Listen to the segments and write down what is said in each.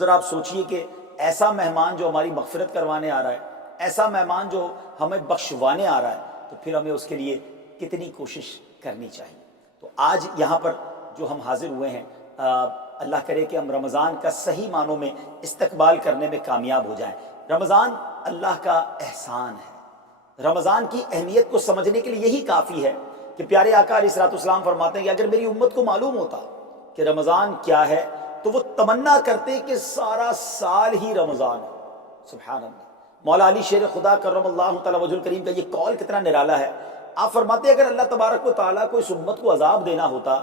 ذرا آپ سوچئے کہ ایسا مہمان جو ہماری مغفرت کروانے آ رہا ہے، ایسا مہمان جو ہمیں بخشوانے آ رہا ہے، تو پھر ہمیں اس کے لیے کتنی کوشش کرنی چاہیے۔ تو آج یہاں پر جو ہم حاضر ہوئے ہیں، اللہ کرے کہ ہم رمضان کا صحیح معنوں میں استقبال کرنے میں کامیاب ہو جائیں۔ رمضان اللہ کا احسان ہے۔ رمضان کی اہمیت کو سمجھنے کے لیے یہی کافی ہے کہ پیارے آقا علیہ الصلوۃ والسلام فرماتے ہیں کہ اگر میری امت کو معلوم ہوتا کہ رمضان کیا ہے تو وہ تمنا کرتے کہ سارا سال ہی رمضان ہو۔ سبحان اللہ۔ مولا علی شیر خدا کرم اللہ تعالی وجہ الکریم کا یہ قول کتنا نرالا ہے۔ آپ فرماتے ہیں اگر اللہ تبارک و تعالیٰ کو اس امت کو عذاب دینا ہوتا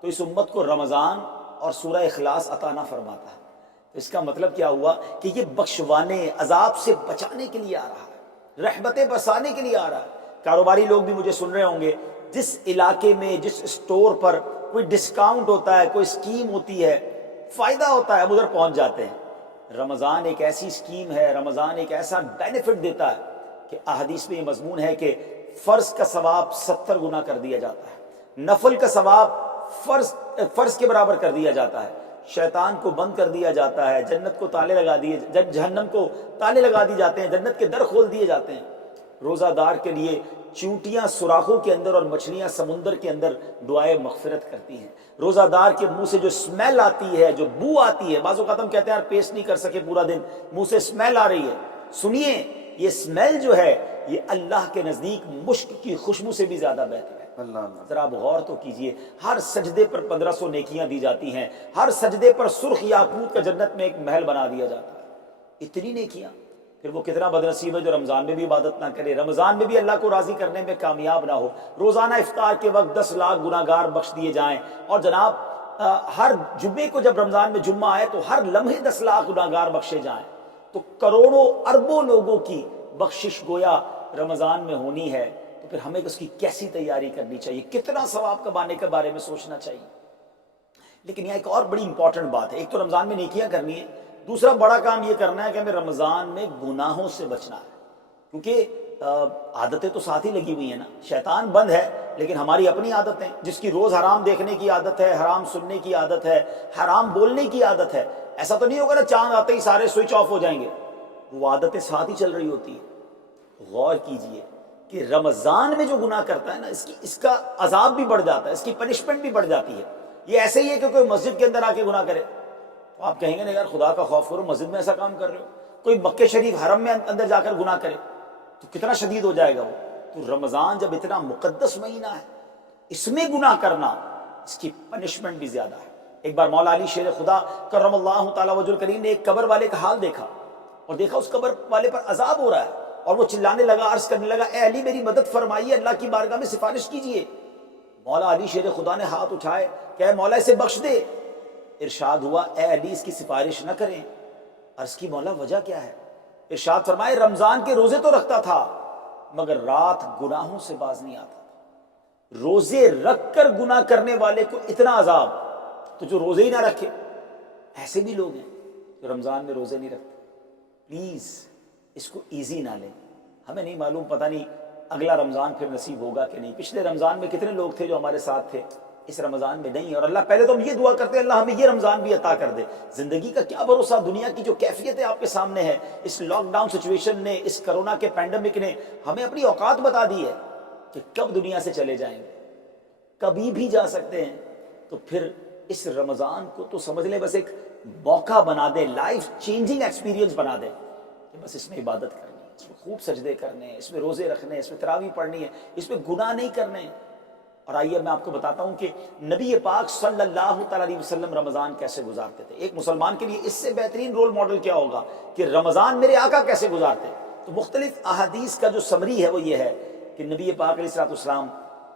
تو اس امت کو رمضان اور سورہ اخلاص عطا نہ فرماتا ہے۔ تو اس کا مطلب کیا ہوا کہ یہ بخشوانے، عذاب سے بچانے کے لیے آ رہا ہے، رحمتیں برسانے کے لیے آ رہا ہے۔ کاروباری لوگ بھی مجھے سن رہے ہوں گے، جس علاقے میں جس اسٹور پر کوئی ڈسکاؤنٹ ہوتا ہے، کوئی اسکیم ہوتی ہے، فائدہ ہوتا ہے، ادھر پہنچ جاتے ہیں۔ رمضان ایک ایسی اسکیم ہے، رمضان ایک ایسا بینیفٹ دیتا ہے کہ احادیث میں یہ مضمون ہے کہ فرض کا ثواب 70 گنا کر دیا جاتا ہے، نفل کا ثواب فرض کے برابر کر دیا جاتا ہے، شیطان کو بند کر دیا جاتا ہے، جنت کو تالے لگا دیے، جہنم کو تالے لگا دی جاتے ہیں، جنت کے در کھول دیے جاتے ہیں۔ روزہ دار کے لیے چونٹیاں سوراخوں کے اندر اور مچھلیاں سمندر کے اندر دعائے مغفرت کرتی ہیں۔ روزہ دار کے منہ سے جو اسمیل آتی ہے، جو بو آتی ہے، بعض اوقات ہم کہتے ہیں یار پیسٹ نہیں کر سکے پورا دن، منہ سے اسمیل آ رہی ہے، سنیے یہ اسمیل جو ہے یہ اللہ کے نزدیک مشک کی خوشبو سے بھی زیادہ بہتر ہے۔ ذرا آپ غور تو کیجئے، ہر سجدے پر 1500 نیکیاں دی جاتی ہیں، ہر سجدے پر سرخ یاقوت کا جنت میں ایک محل بنا دیا جاتا ہے، اتنی نیکیاں۔ پھر وہ کتنا بدنصیب ہے جو رمضان میں بھی عبادت نہ کرے، رمضان میں بھی اللہ کو راضی کرنے میں کامیاب نہ ہو۔ روزانہ افطار کے وقت 10 لاکھ گناہگار بخش دیے جائیں، اور جناب ہر جمعے کو جب رمضان میں جمعہ آئے تو ہر لمحے 10 لاکھ گناہگار بخشے جائیں، تو کروڑوں اربوں لوگوں کی بخشش گویا رمضان میں ہونی ہے۔ تو پھر ہمیں اس کی کیسی تیاری کرنی چاہیے، کتنا ثواب کمانے کے بارے میں سوچنا چاہیے۔ لیکن یہاں ایک اور بڑی امپورٹنٹ بات ہے، ایک تو رمضان میں نیکیاں کرنی ہے، دوسرا بڑا کام یہ کرنا ہے کہ ہمیں رمضان میں گناہوں سے بچنا ہے، کیونکہ عادتیں تو ساتھ ہی لگی ہوئی ہیں نا۔ شیطان بند ہے لیکن ہماری اپنی عادتیں، جس کی روز حرام دیکھنے کی عادت ہے، حرام سننے کی عادت ہے، حرام بولنے کی عادت ہے، ایسا تو نہیں ہوگا نا چاند آتے ہی سارے سوئچ آف ہو جائیں گے، وہ عادتیں ساتھ ہی چل رہی ہوتی ہیں۔ غور کیجئے کہ رمضان میں جو گناہ کرتا ہے نا، اس کا عذاب بھی بڑھ جاتا ہے، اس کی پنشمنٹ بھی بڑھ جاتی ہے۔ یہ ایسے ہی ہے کہ کوئی مسجد کے اندر آ کے گناہ کرے تو آپ کہیں گے نا یار خدا کا خوف کرو، مسجد میں ایسا کام کر رہے ہو۔ کوئی مکہ شریف حرم میں اندر جا کر گناہ کرے تو کتنا شدید ہو جائے گا وہ۔ تو رمضان جب اتنا مقدس مہینہ ہے، اس میں گناہ کرنا، اس کی پنشمنٹ بھی زیادہ ہے۔ ایک بار مولا علی شیر خدا کرم اللہ تعالی وجہ الکریم نے ایک قبر والے کا حال دیکھا، اور دیکھا اس قبر والے پر عذاب ہو رہا ہے، اور وہ چلانے لگا، عرض کرنے لگا اے علی میری مدد فرمائیے، اللہ کی بارگاہ میں سفارش کیجئے۔ مولا علی شیر خدا نے ہاتھ اٹھائے کہ اے مولا اسے بخش دے۔ ارشاد ہوا اے علی اس کی سفارش نہ کریں۔ عرض کی مولا وجہ کیا ہے؟ ارشاد فرمائے رمضان کے روزے تو رکھتا تھا مگر رات گناہوں سے باز نہیں آتا تھا۔ روزے رکھ کر گناہ کرنے والے کو اتنا عذاب، تو جو روزے ہی نہ رکھے، ایسے بھی لوگ ہیں جو رمضان میں روزے نہیں رکھتے۔ پلیز اس کو ایزی نہ لیں۔ ہمیں نہیں معلوم، پتہ نہیں اگلا رمضان پھر نصیب ہوگا کہ نہیں۔ پچھلے رمضان میں کتنے لوگ تھے جو ہمارے ساتھ تھے، اس رمضان میں نہیں۔ اور اللہ پہلے تو ہم یہ دعا کرتے ہیں اللہ ہمیں یہ رمضان بھی عطا کر دے۔ زندگی کا کیا بھروسہ، دنیا کی جو کیفیت ہے آپ کے سامنے ہے، اس لاک ڈاؤن سچویشن نے، اس کرونا کے پینڈیمک نے ہمیں اپنی اوقات بتا دی ہے کہ کب دنیا سے چلے جائیں گے، کبھی بھی جا سکتے ہیں۔ تو پھر اس رمضان کو تو سمجھ لیں بس ایک موقع بنا دے، لائف چینجنگ ایکسپیرینس بنا دے کہ بس اس میں عبادت کرنی ہے، اس میں خوب سجدے کرنے ہیں، اس میں روزے رکھنے ہیں، اس میں تراویح پڑھنی ہے، اس میں گناہ نہیں کرنے ہیں۔ اور آئیے میں آپ کو بتاتا ہوں کہ نبی پاک صلی اللہ تعالیٰ علیہ وسلم رمضان کیسے گزارتے تھے۔ ایک مسلمان کے لیے اس سے بہترین رول ماڈل کیا ہوگا کہ رمضان میرے آقا کیسے گزارتے۔ تو مختلف احادیث کا جو سمری ہے وہ یہ ہے کہ نبی پاک علیہ الصلوۃ والسلام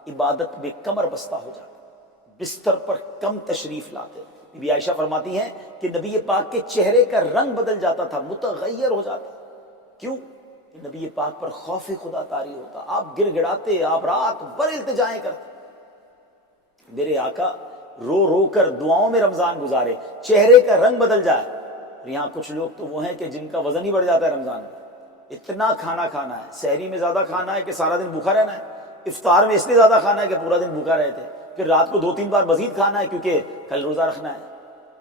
عبادت میں کمر بستہ ہو جاتے، بستر پر کم تشریف لاتے۔ بی بی عائشہ فرماتی ہیں کہ نبی پاک کے چہرے کا رنگ بدل جاتا تھا، متغیر ہو جاتا۔ کیوں؟ کہ نبی پاک پر خوف خدا طاری ہوتا، آپ گر گڑاتے، آپ رات بھر التجائیں کرتے۔ میرے آقا رو رو کر دعاؤں میں رمضان گزارے، چہرے کا رنگ بدل جائے۔ اور یہاں کچھ لوگ تو وہ ہیں کہ جن کا وزن ہی بڑھ جاتا ہے رمضان میں، اتنا کھانا کھانا ہے، سحری میں زیادہ کھانا ہے کہ سارا دن بھوکا رہنا ہے، افطار میں اس لیے زیادہ کھانا ہے کہ پورا دن بھوکا رہتے، پھر رات کو 2-3 بار مزید کھانا ہے کیونکہ کل روزہ رکھنا ہے۔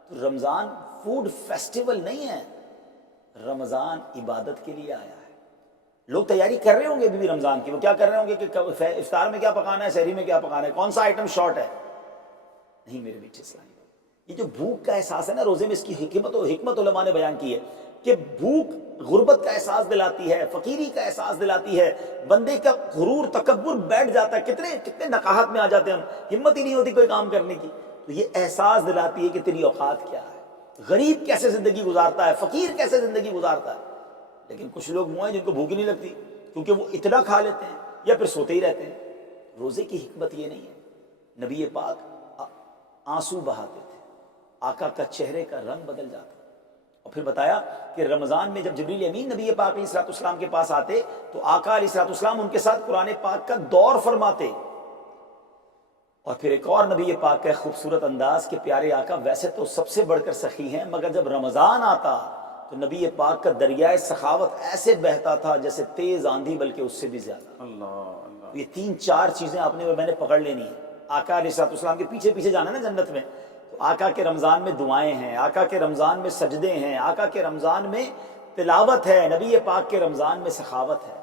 تو رمضان فوڈ فیسٹیول نہیں ہے، رمضان عبادت کے لیے آیا ہے۔ لوگ تیاری کر رہے ہوں گے بھی رمضان کی، وہ کیا کر رہے ہوں گے کہ افطار میں کیا پکانا ہے، سحری میں کیا پکانا ہے، کون سا آئٹم شارٹ ہے۔ نہیں میرے میٹھے اسلامی، یہ جو بھوک کا احساس ہے نا روزے میں، اس کی حکمت علماء نے بیان کی ہے کہ بھوک غربت کا احساس دلاتی ہے، فقیری کا احساس دلاتی ہے، بندے کا غرور تکبر بیٹھ جاتا ہے، کتنے نقاہت میں آ جاتے ہیں ہم، ہمت ہی نہیں ہوتی کوئی کام کرنے کی۔ تو یہ احساس دلاتی ہے کہ تیری اوقات کیا ہے، غریب کیسے زندگی گزارتا ہے، فقیر کیسے زندگی گزارتا ہے۔ لیکن کچھ لوگ وہ ہیں جن کو بھوک ہی نہیں لگتی، کیونکہ وہ اتنا کھا لیتے ہیں یا پھر سوتے ہی رہتے ہیں۔ روزے کی حکمت یہ نہیں ہے، نبی پاک آنسو بہاتے تھے، آقا کا چہرے کا رنگ بدل جاتا، اور پھر بتایا کہ رمضان میں جب جبریل امین نبی پاک علیہ الصلوۃ والسلام کے پاس آتے تو آقا علیہ الصلوۃ والسلام ان کے ساتھ قرآن پاک کا دور فرماتے۔ اور پھر ایک اور نبی پاک کا خوبصورت انداز کہ پیارے آقا ویسے تو سب سے بڑھ کر سخی ہیں، مگر جب رمضان آتا تو نبی پاک کا دریائے سخاوت ایسے بہتا تھا جیسے تیز آندھی، بلکہ اس سے بھی زیادہ۔ اللہ، یہ 3-4 چیزیں آپ نے میں نے پکڑ لینی ہیں۔ آقا علیہ الصلوۃ والسلام کے پیچھے پیچھے جانا نا جنت میں، تو آقا کے رمضان میں دعائیں ہیں، آقا کے رمضان میں سجدے ہیں، آقا کے رمضان میں تلاوت ہے، نبی پاک کے رمضان میں سخاوت ہے۔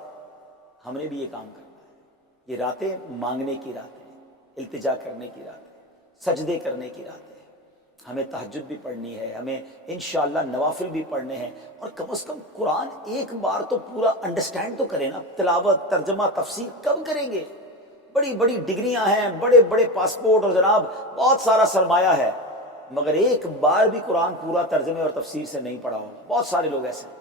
ہم نے بھی یہ کام کرنا ہے۔ یہ راتیں مانگنے کی راتیں، التجا کرنے کی راتیں، سجدے کرنے کی راتیں، ہمیں تہجد بھی پڑھنی ہے، ہمیں انشاءاللہ نوافل بھی پڑھنے ہیں، اور کم از کم قرآن ایک بار تو پورا انڈرسٹینڈ تو کریں نا۔ تلاوت، ترجمہ، تفسیر کب کریں گے؟ بڑی بڑی ڈگریاں ہیں، بڑے بڑے پاسپورٹ اور جناب بہت سارا سرمایہ ہے، مگر ایک بار بھی قرآن پورا ترجمے اور تفسیر سے نہیں پڑھا ہوگا۔ بہت سارے لوگ ایسے ہیں،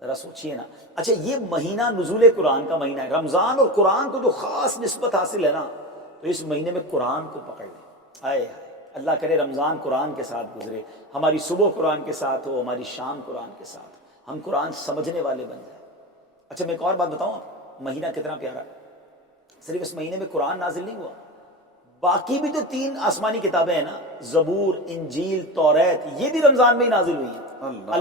ذرا سوچئے نا۔ اچھا یہ مہینہ نزول قرآن کا مہینہ ہے، رمضان اور قرآن کو جو خاص نسبت حاصل ہے نا، تو اس مہینے میں قرآن کو پکڑ لیں۔ آئے ہائے، اللہ کرے رمضان قرآن کے ساتھ گزرے، ہماری صبح قرآن کے ساتھ ہو، ہماری شام قرآن کے ساتھ، ہم قرآن سمجھنے والے بن جائیں۔ اچھا میں ایک اور بات بتاؤں آپ، مہینہ کتنا پیارا ہے۔ صرف اس مہینے میں قرآن نازل نہیں ہوا، باقی بھی تو 3 آسمانی کتابیں ہیں نا، زبور، انجیل، توریت، یہ بھی رمضان میں ہی نازل ہوئی ہیں۔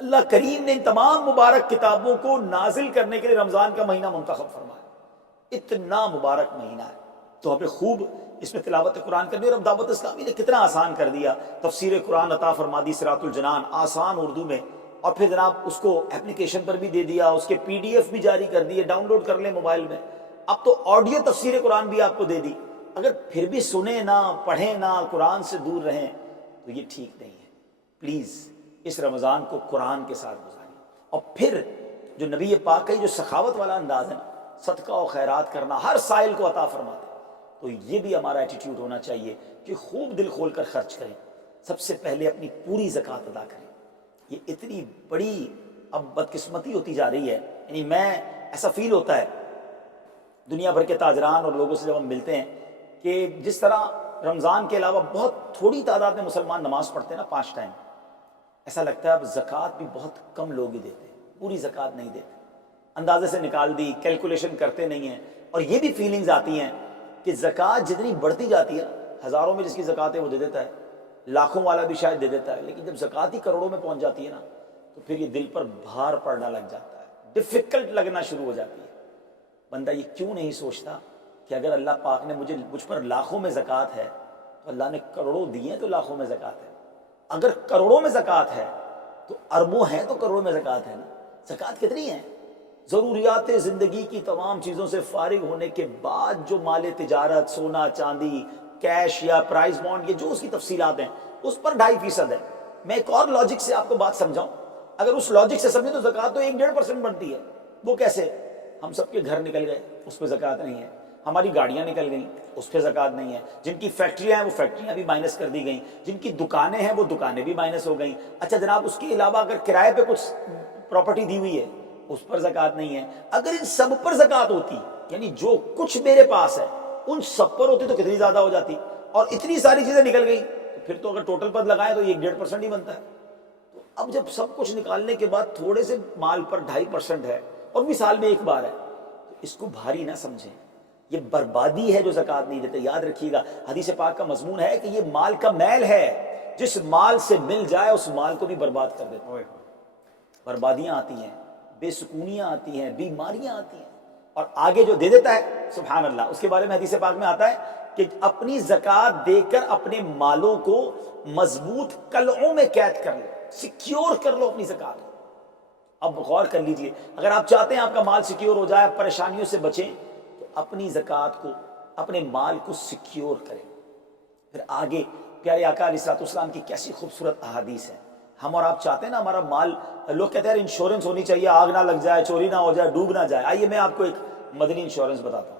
اللہ کریم نے ان تمام مبارک کتابوں کو نازل کرنے کے لیے رمضان کا مہینہ منتخب فرمایا۔ اتنا مبارک مہینہ ہے، تو ہمیں خوب اس میں تلاوت قرآن کرنی۔ اور اب دعوت اسلامی نے کتنا آسان کر دیا، تفسیر قرآن عطا فرما دی، صراط الجنان آسان اردو میں، اور پھر جناب اس کو اپلیکیشن پر بھی دے دیا، اس کے PDF بھی جاری کر دیے، ڈاؤن لوڈ کر لیں موبائل میں۔ اب تو آڈیو تفسیر قرآن بھی آپ کو دے دی۔ اگر پھر بھی سنیں نہ، پڑھیں نہ، قرآن سے دور رہیں تو یہ ٹھیک نہیں ہے۔ پلیز اس رمضان کو قرآن کے ساتھ گزاریں، اور پھر جو نبی پاک کا جو سخاوت والا انداز ہے نا، صدقہ و خیرات کرنا، ہر سائل کو عطا فرماتے، تو یہ بھی ہمارا ایٹیٹیوڈ ہونا چاہیے کہ خوب دل کھول کر خرچ کریں۔ سب سے پہلے اپنی پوری زکوٰۃ ادا کریں۔ یہ اتنی بڑی اب بدقسمتی ہوتی جا رہی ہے، یعنی میں ایسا فیل ہوتا ہے دنیا بھر کے تاجران اور لوگوں سے جب ہم ملتے ہیں کہ جس طرح رمضان کے علاوہ بہت تھوڑی تعداد میں مسلمان نماز پڑھتے ہیں نا 5 ٹائم، ایسا لگتا ہے اب زکوٰۃ بھی بہت کم لوگ ہی دیتے ہیں، پوری زکوٰۃ نہیں دیتے، اندازے سے نکال دی، کیلکولیشن کرتے نہیں ہیں۔ اور یہ بھی فیلنگز آتی ہیں کہ زکوٰۃ جتنی بڑھتی جاتی ہے، ہزاروں میں جس کی زکوٰۃ ہے وہ دے دیتا ہے، لاکھوں والا بھی شاید دے دیتا ہے، لیکن جب زکوٰۃ ہی کروڑوں میں پہنچ جاتی ہے نا، تو پھر یہ دل پر بھار پڑنا لگ جاتا ہے، ڈیفیکلٹ لگنا شروع ہو جاتی ہے۔ بندہ یہ کیوں نہیں سوچتا کہ اگر اللہ پاک نے مجھ پر لاکھوں میں زکوٰۃ ہے تو اللہ نے کروڑوں دیے تو لاکھوں میں زکوٰۃ ہے، اگر کروڑوں میں زکوٰۃ ہے تو اربوں ہیں تو کروڑوں میں زکوٰۃ ہے نا۔ زکوٰۃ کتنی ہے؟ ضروریات زندگی کی تمام چیزوں سے فارغ ہونے کے بعد جو مال تجارت، سونا چاندی، کیش یا پرائز بانڈ، یہ جو اس کی تفصیلات ہیں، اس پر 2.5% ہے۔ میں ایک اور لاجک سے آپ کو بات سمجھاؤں، اگر اس لاجک سے سمجھیں تو زکوٰۃ تو 1-1.5% بنتی ہے۔ وہ کیسے؟ ہم سب کے گھر نکل گئے، اس پہ زکوٰۃ نہیں ہے، ہماری گاڑیاں نکل گئیں، اس پہ زکوٰۃ نہیں ہے، جن کی فیکٹریاں ہیں وہ فیکٹریاں بھی مائنس کر دی گئیں، جن کی دکانیں ہیں وہ دکانیں بھی مائنس ہو گئیں۔ اچھا جناب اس کے علاوہ اگر کرائے پہ کچھ پراپرٹی دی ہوئی ہے اس پر زکوٰۃ نہیں ہے۔ اگر ان سب پر زکوٰۃ ہوتی، یعنی جو کچھ میرے پاس ہے ان سب پر ہوتی تو کتنی زیادہ ہو جاتی، اور اتنی ساری چیزیں نکل گئی، پھر تو اگر ٹوٹل پر لگائیں تو یہ 1.5% ہی بنتا ہے۔ تو اب جب سب کچھ نکالنے کے بعد تھوڑے سے مال پر 2.5% ہے، اور بھی سال میں ایک بار ہے، تو اس کو بھاری نہ سمجھیں، یہ بربادی ہے جو زکوٰۃ نہیں دیتے۔ یاد رکھیے گا حدیث پاک کا مضمون ہے کہ یہ مال کا میل ہے، جس مال سے مل جائے اس مال کو بھی برباد کر دیتا ہے۔ بربادیاں آتی ہیں، بے سکونیاں آتی ہیں، بیماریاں آتی ہیں، اور آگے جو دے دیتا ہے سبحان اللہ، اس کے بارے میں حدیث پاک میں آتا ہے کہ اپنی زکوٰۃ دے کر اپنے مالوں کو مضبوط قلعوں میں قید کر لو، سیکیور کر لو اپنی زکوٰۃ۔ اب غور کر لیجئے، اگر آپ چاہتے ہیں آپ کا مال سیکیور ہو جائے، آپ پریشانیوں سے بچیں، تو اپنی زکوٰۃ کو، اپنے مال کو سیکیور کریں۔ پھر آگے پیارے آقا علیہ الصلوۃ والسلام کی کیسی خوبصورت احادیث ہیں۔ ہم اور آپ چاہتے ہیں نا ہمارا مال، لوگ کہتے ہیں انشورنس ہونی چاہیے، آگ نہ لگ جائے، چوری نہ ہو جائے، ڈوب نہ جائے۔ آئیے میں آپ کو ایک مدنی انشورنس بتاتا ہوں۔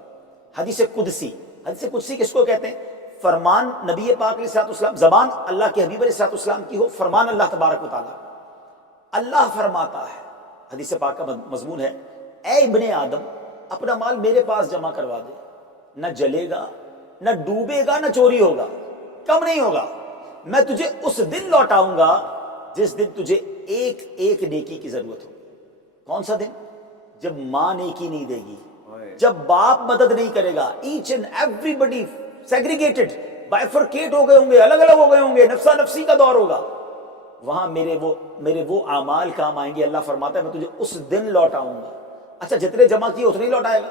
حدیث قدسی، حدیث قدسی کس کو کہتے ہیں؟ فرمان نبی پاک علیہ الصلوۃ والسلام، زبان اللہ کے حبیب علیہ الصلوۃ والسلام کی ہو، فرمان اللہ تبارک و تعالیٰ۔ اللہ فرماتا ہے، حدیث پاک کا مضمون ہے، اے ابن آدم اپنا مال میرے پاس جمع کروا دے، نہ جلے گا، نہ ڈوبے گا، نہ چوری ہوگا، کم نہیں ہوگا۔ میں تجھے اس دن لوٹاؤں گا جس دن تجھے ایک ایک نیکی کی ضرورت ہوگی۔ کون سا دن؟ جب ماں نیکی نہیں دے گی، جب باپ مدد نہیں کرے گا، H and everybody segregated, bifurcate ہو گئے ہوں گے، الگ الگ ہو گئے ہوں گے، نفسا نفسی کا دور ہوگا، وہاں میرے وہ اعمال کام آئیں گے۔ اللہ فرماتا ہے میں تجھے اس دن لوٹاؤں گا۔ اچھا جتنے جمع کیے اتنے ہی لوٹائے گا؟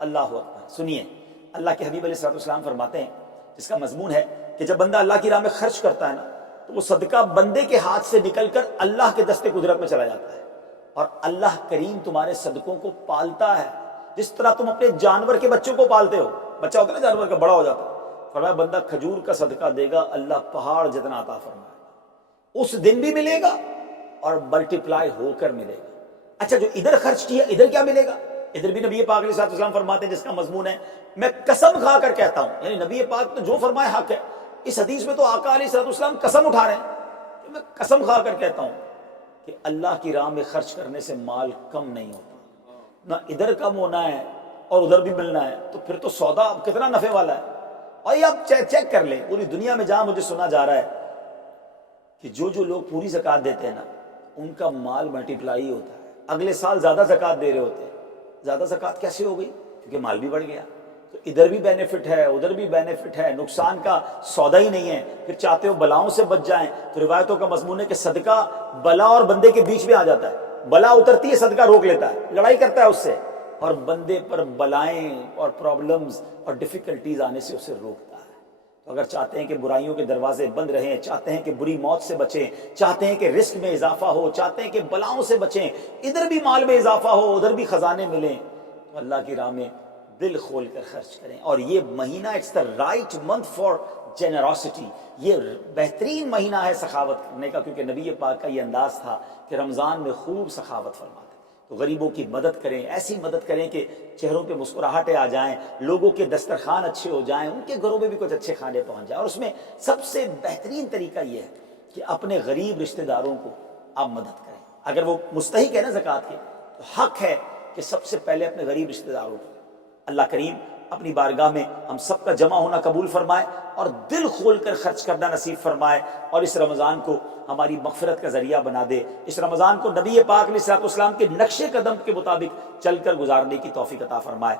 اللہ اکبر۔ سنیے اللہ کے حبیب علیہ الصلوۃ والسلام فرماتے ہیں، جس کا مضمون ہے کہ جب بندہ اللہ کی راہ میں خرچ کرتا ہے نا، تو وہ صدقہ بندے کے ہاتھ سے نکل کر اللہ کے دست قدرت میں چلا جاتا ہے، اور اللہ کریم تمہارے صدقوں کو پالتا ہے جس طرح تم اپنے جانور کے بچوں کو پالتے ہو۔ بچہ ہوتا ہے نا جانور کا، بڑا ہو جاتا ہے، فرمایا بندہ کھجور کا صدقہ دے گا، اللہ پہاڑ جتنا عطا فرمائے گا، اس دن بھی ملے گا اور ملٹیپلائی ہو کر ملے گا۔ اچھا جو ادھر خرچ کیا ادھر کیا ملے گا؟ ادھر بھی نبی پاک علیہ الصلوۃ والسلام فرماتے ہیں، جس کا مضمون ہے میں قسم کھا کر کہتا ہوں، یعنی نبی پاک تو جو فرمائے حق ہے۔ اس حدیث میں تو آقا علیہ الصلوۃ والسلام قسم اٹھا رہے ہیں کہ میں قسم کھا کر کہتا ہوں کہ اللہ کی راہ میں خرچ کرنے سے مال کم نہیں ہوتا، نہ ادھر کم ہونا ہے اور ادھر بھی ملنا ہے، تو پھر تو سودا کتنا نفع والا ہے۔ اور یہ آپ چیک کر لیں پوری دنیا میں جہاں مجھے سنا جا رہا ہے کہ جو لوگ پوری زکوٰۃ دیتے ہیں نا، ان کا مال ملٹیپلائی ہوتا ہے، اگلے سال زیادہ زکوٰۃ دے رہے ہوتے ہیں۔ زیادہ زکوٰۃ کیسے ہو گئی؟ کیونکہ مال بھی بڑھ گیا، تو ادھر بھی بینیفٹ ہے، ادھر بھی بینیفٹ ہے، نقصان کا سودا ہی نہیں ہے۔ پھر چاہتے ہو بلاؤں سے بچ جائیں، تو روایتوں کا مضمون ہے کہ صدقہ بلا اور بندے کے بیچ میں آ جاتا ہے۔ بلا اترتی ہے، صدقہ روک لیتا ہے، لڑائی کرتا ہے اس سے، اور بندے پر بلائیں اور پرابلمز اور ڈیفیکلٹیز آنے سے اسے روکتا ہے۔ تو اگر چاہتے ہیں کہ برائیوں کے دروازے بند رہیں، چاہتے ہیں کہ بری موت سے بچیں، چاہتے ہیں کہ رزق میں اضافہ ہو، چاہتے ہیں کہ بلاؤں سے بچیں، ادھر بھی مال میں اضافہ ہو، ادھر بھی خزانے ملیں، تو اللہ کی راہ میں دل کھول کر خرچ کریں۔ اور یہ مہینہ it's the right month for generosity, یہ بہترین مہینہ ہے سخاوت کرنے کا، کیونکہ نبی پاک کا یہ انداز تھا کہ رمضان میں خوب سخاوت فرماتے۔ تو غریبوں کی مدد کریں، ایسی مدد کریں کہ چہروں پہ مسکراہٹیں آ جائیں، لوگوں کے دسترخوان اچھے ہو جائیں، ان کے گھروں میں بھی کچھ اچھے کھانے پہنچ جائیں۔ اور اس میں سب سے بہترین طریقہ یہ ہے کہ اپنے غریب رشتہ داروں کو آپ مدد کریں۔ اگر وہ مستحق ہے نا زکوٰۃ کے، تو حق ہے کہ سب سے پہلے اپنے غریب رشتہ داروں کو۔ اللہ کریم اپنی بارگاہ میں ہم سب کا جمع ہونا قبول فرمائے اور دل کھول کر خرچ کرنا نصیب فرمائے، اور اس رمضان کو ہماری مغفرت کا ذریعہ بنا دے۔ اس رمضان کو نبی پاک علیہ الصلوۃ والسلام کے نقش قدم کے مطابق چل کر گزارنے کی توفیق عطا فرمائے۔